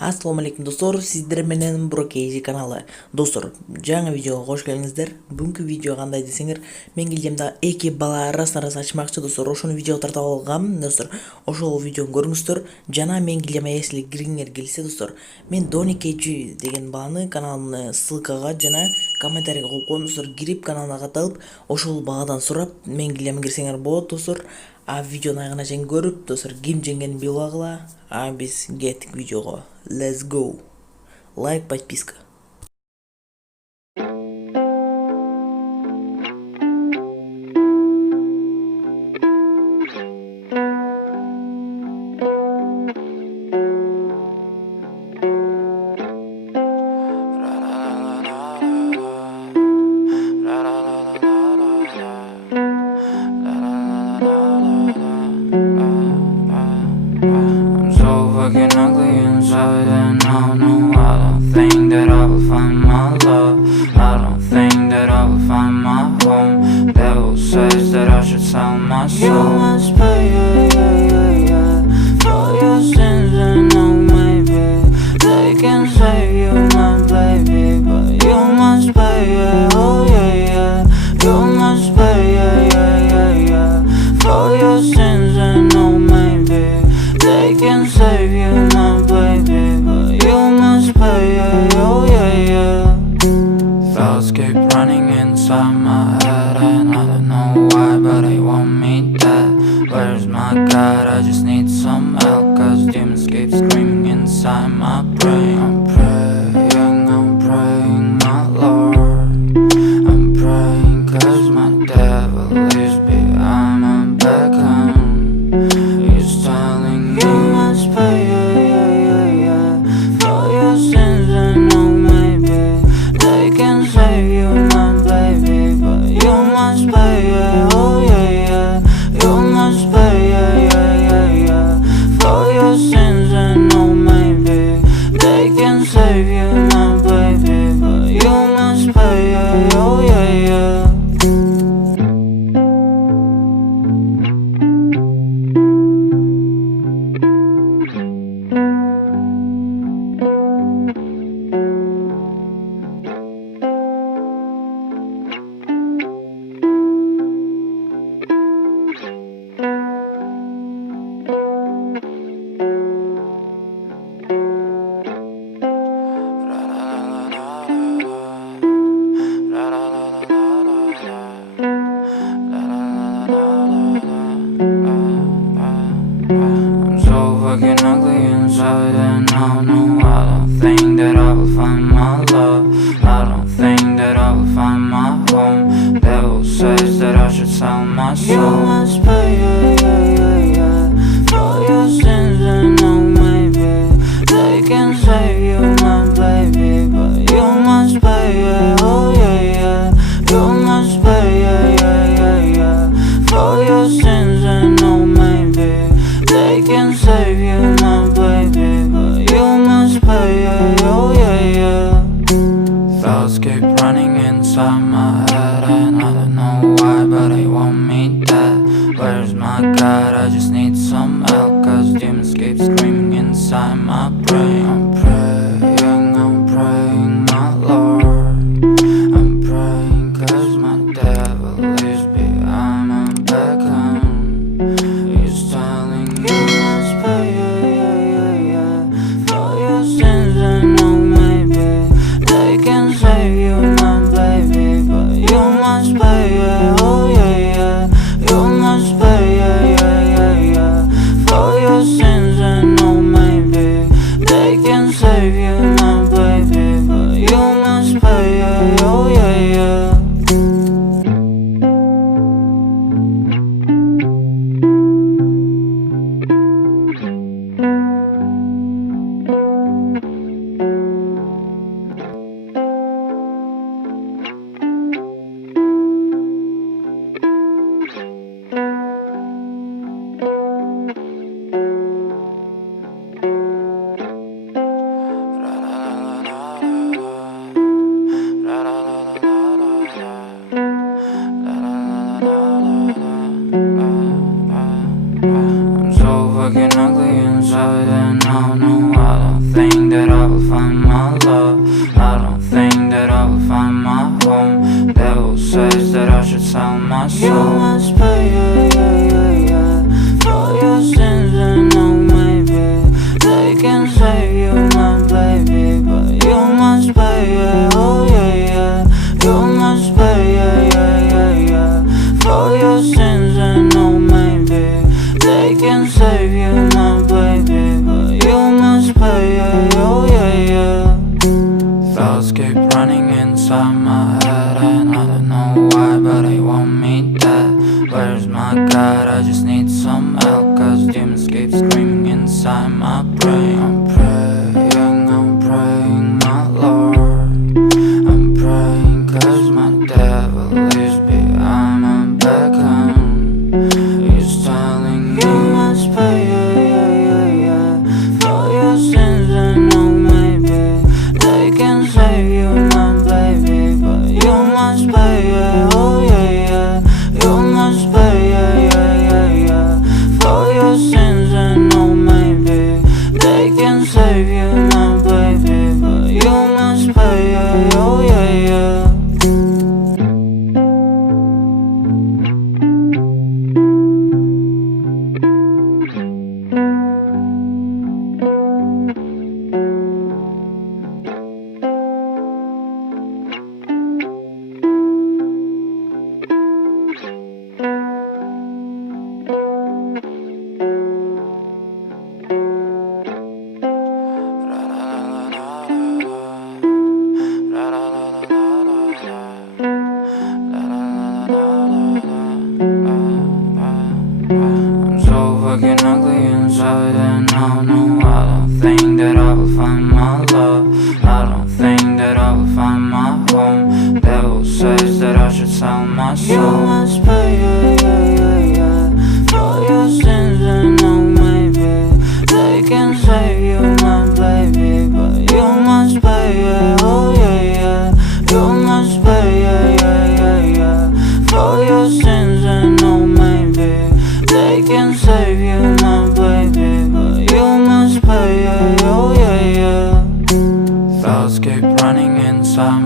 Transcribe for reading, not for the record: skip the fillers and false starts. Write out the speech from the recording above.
Ассаламу алейкум достор, сиздер менен Брокейзи каналы. Достор, жаңы видеого кош келиңиздер. Бүгүнкү видео кандай десеңер, мен келгемде эки бала арасына ачмакчы достор. Ошону видеого тартып алгам достор. Ошол видеону көрүңүздөр. Жана мен келгем эсиле кириңер келсе достор. Мен Дони деген баланы каналына ссылкага жана комментарийге коюп коем достор. Кирип каналына катталып, ошол баладан сурап мен келгем кирсеңер болот достор. А видеону аягына чейин көрүп достор, ким жеңгенин билип алгыла. А биз кеттик видеого. Let's go. Лайк, подписка. Fucking ugly inside, and no, I don't think that I will find my love. I don't think that I will find my home. Devil says that I should sell my soul. You must pay, for your sins, and no, maybe they can save you, my baby, but you must pay, oh yeah, you must pay, for your sins, and no, maybe they can save you, my baby, but you must pay, oh yeah. Thoughts keep running inside my head, and I don't know why, but they want me dead. Where's my God? I just need some help, cause demons keep screaming inside my brain. I'm praying, my Lord. I'm praying cause my devil is behind my back home. He's telling me you must pay, for your sins, and no, maybe they can save you, my baby, but you must pay, oh yeah, you must pay, for your sins, and no, maybe they can save you, my baby, but you must pay, oh yeah. I'm so fucking ugly inside, and no, I don't think that I will find my love. I don't think that I will find my home. Devil says that I should sell my soul. You must pay, for your sins, and no, maybe they can save you, my baby, but you must pay, oh yeah, you must pay, for your sins, and no, maybe they can save you, my baby, but you must pay, oh yeah. Thoughts keep running inside my head, and I don't know why, but they want me dead. Where's my God? I just need some help, cause demons keep screaming inside my brain. I'm praying, my Lord. I'm praying cause my devil is behind my back home. He's telling you must pay, for your sins, and no, maybe they can save you, my baby, but you must pay, oh yeah, you must pay, for your sins, and no, maybe they can save you, my baby, but you must pay, yeah, oh yeah, yeah. I'm so fucking ugly inside, and I know I don't think that I will find my love. I don't think that I will find my home. Devil says that I should sell my soul. You must pay, yeah, yeah, yeah, yeah, for your sins, and no, maybe they can save you, my baby, but you must pay, yeah, oh yeah, yeah. You must pay, yeah, yeah, yeah, yeah, for your sins, and no, maybe they can save you, my baby, but you must pay, yeah, oh yeah, yeah. Thoughts keep running inside